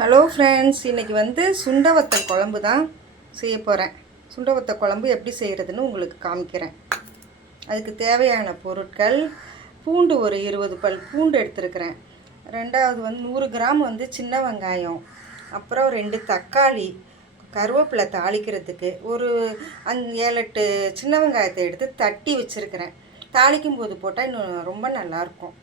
Hello friends, இன்றைக்கி வந்து சுண்டவத்தல் குழம்பு தான் செய்ய போகிறேன். சுண்டவத்தல் குழம்பு எப்படி செய்கிறதுன்னு உங்களுக்கு காமிக்கிறேன். அதுக்கு தேவையான பொருட்கள்: பூண்டு ஒரு 20 பல் பூண்டு எடுத்துருக்கிறேன். ரெண்டாவது வந்து 100 கிராம் வந்து சின்ன வெங்காயம், அப்புறம் 2 தக்காளி, கருவேப்பிலை தாளிக்கிறதுக்கு ஒரு 7-8 சின்ன வெங்காயத்தை எடுத்து தட்டி வச்சுருக்கிறேன். தாளிக்கும் போது போட்டால் இன்னும் ரொம்ப நல்லாயிருக்கும்.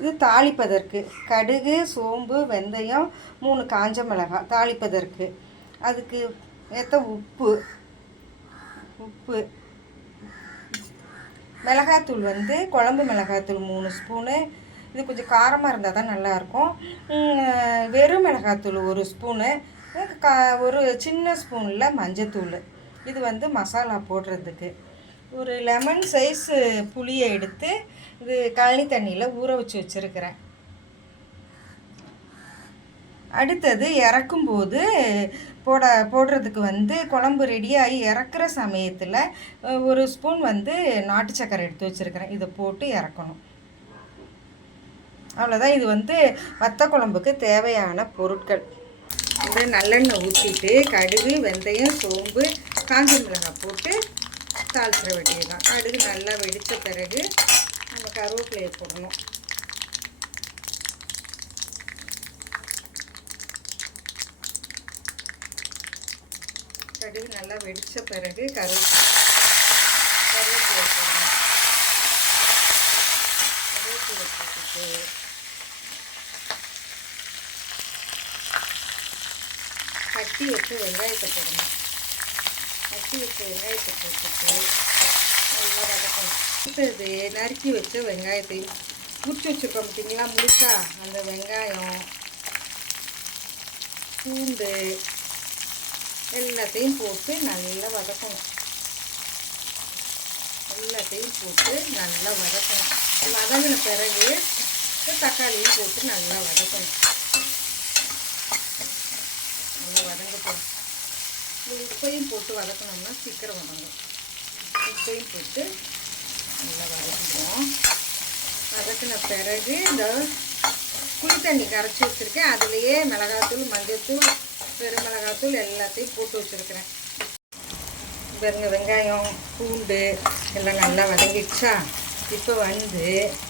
இது தாளிப்பதற்கு கடுகு, சோம்பு, வெந்தயம், 3 காஞ்ச மிளகாய் தாளிப்பதற்கு. அதுக்கு ஏற்ற உப்பு, மிளகாத்தூள் வந்து குழம்பு மிளகாத்தூள் 3 ஸ்பூனு. இது கொஞ்சம் காரமாக இருந்தால் தான் நல்லாயிருக்கும். வெறும் மிளகாத்தூள் 1 ஸ்பூனு, ஒரு சின்ன ஸ்பூனில் மஞ்சத்தூள். இது வந்து மசாலா போடுறதுக்கு. ஒரு லெமன் சைஸ் புளியை எடுத்து இது கழனி தண்ணியில் ஊற வச்சு வச்சுருக்கிறேன். அடுத்தது இறக்கும்போது போடுறதுக்கு வந்து குழம்பு ரெடியாகி இறக்குற சமயத்தில் 1 ஸ்பூன் வந்து நாட்டு சக்கரை எடுத்து வச்சுருக்கிறேன். இதை போட்டு இறக்கணும். அவ்வளோதான். இது வந்து வத்த குழம்புக்கு தேவையான பொருட்கள். இது நல்லெண்ணெய் ஊற்றிட்டு கடுகு, வெந்தயம், சோம்பு, காஞ்ச மிளகாய் போட்டு தாளிச்சிட வேண்டியதுதான். கடுகு நல்லா வெடித்த பிறகு நம்ம கருவேப்பிலையை போடணும். கடுகு நல்லா வெடித்த பிறகு கருவேப்பிலை போடணும். கருவேப்பிலை போட்டுட்டு கட்டி வச்சு வெங்காயத்தை போடணும். கட்டி வச்ச வெங்காயத்தை போட்டுட்டு நல்லா வதக்கணும். அடுத்தது நறுக்கி வச்ச வெங்காயத்தையும் உரிச்சு வச்சுருக்கோம் பார்த்தீங்களா, முழுசா அந்த வெங்காயம், பூண்டு எல்லாத்தையும் போட்டு நல்லா வதக்கணும். எல்லாத்தையும் போட்டு நல்லா வதக்கணும். வதங்கின பிறகு தக்காளியும் போட்டு நல்லா வதக்கணும். நல்லா வதங்கட்டும். உப்பையும் போட்டு வதக்கணும்னா சீக்கிரம் வதங்கும். உப்பையும் போட்டு நல்லா வதக்கிடுவோம். வதக்கின பிறகு இந்த புளி தண்ணி கரைச்சி வச்சுருக்கேன். அதுலேயே மிளகாத்தூள், மஞ்சள்தூள், வெறும் மிளகாத்தூள் எல்லாத்தையும் போட்டு வச்சுருக்கிறேன். பாருங்க, வெங்காயம், பூண்டு எல்லாம் நல்லா வதங்கிடுச்சா. இப்போ வந்து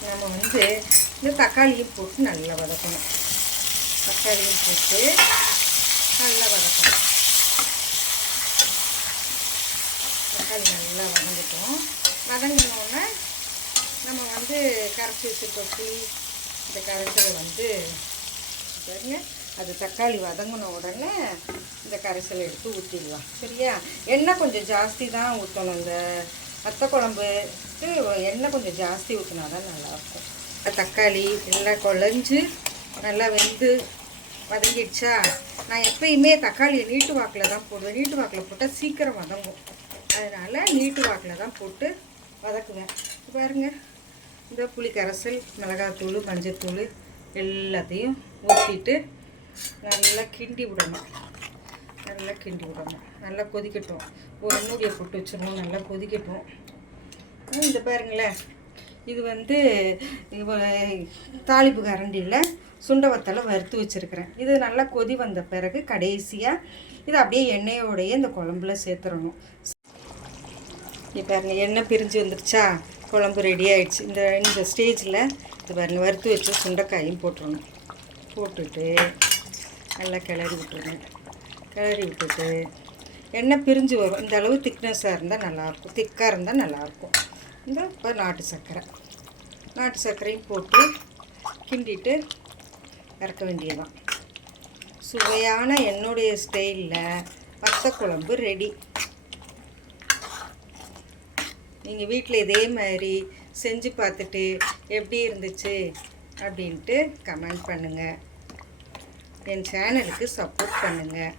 நம்ம வந்து இந்த தக்காளியும் போட்டு நல்லா வதக்கணும். தக்காளியும் போட்டு நல்லா வதக்கணும். தக்காளி நல்லா வதங்கட்டும். வதங்கினோடனே நம்ம வந்து கரைச்சி வச்சுருக்க புளி, இந்த கரைசலை வந்து பாருங்க, அது தக்காளி வதங்கின உடனே இந்த கரைசலை எடுத்து ஊற்றிடலாம். சரியா? எண்ணெய் கொஞ்சம் ஜாஸ்தி தான் ஊற்றணும். இந்த வத்த குழம்புக்கு எண்ணெய் கொஞ்சம் ஜாஸ்தி ஊற்றினா தான் நல்லாயிருக்கும். தக்காளி எல்லாம் குழஞ்சி நல்லா வெந்து வதங்கிடுச்சா. நான் எப்பயுமே தக்காளியை நீட்டு வாக்கில் தான் போடுவேன். நீட்டு வாக்கில் போட்டால் சீக்கிரம் வதங்கும். அதனால் நீட்டு வாக்கில் தான் போட்டு வதக்குவேன். பாருங்க, இந்த புளி கரைசல், மிளகாத்தூள், மஞ்சத்தூள் எல்லாத்தையும் ஊற்றிட்டு நல்லா கிண்டி விடணும். நல்லா கொதிக்கட்டும். ஒரு மூடியை போட்டு வச்சிடணும். நல்லா கொதிக்கட்டும். இந்த பாருங்களேன், இது வந்து தாளிப்பு கரண்டியில் சுண்டவத்தலை வறுத்து வச்சுருக்கிறேன். இது நல்லா கொதி வந்த பிறகு கடைசியாக இது அப்படியே எண்ணெயோடையே இந்த குழம்புல சேர்த்துடணும். இப்போ பாருங்க, எண்ணெய் பிரிஞ்சு வந்துடுச்சா. குழம்பு ரெடி ஆகிடுச்சு. இந்த ஸ்டேஜில் இது பாருங்க, வறுத்து வச்சு சுண்டைக்காயும் போட்டுடணும். போட்டுட்டு நல்லா கிளறி விட்டுட்டு எண்ணெய் பிரிஞ்சு வரும். இந்த அளவு திக்னஸாக இருந்தால் நல்லாயிருக்கும். திக்காக இருந்தால் நல்லாயிருக்கும். இப்போ நாட்டு சர்க்கரையும் போட்டு கிண்டிட்டு இறக்க வேண்டியதான். சுவையான என்னுடைய ஸ்டைலில் வத்த குழம்பு ரெடி. நீங்கள் வீட்டில் இதே மாதிரி செஞ்சு பார்த்துட்டு எப்படி இருந்துச்சு அப்படின்ட்டு கமெண்ட் பண்ணுங்கள். என் சேனலுக்கு சப்போர்ட் பண்ணுங்கள்.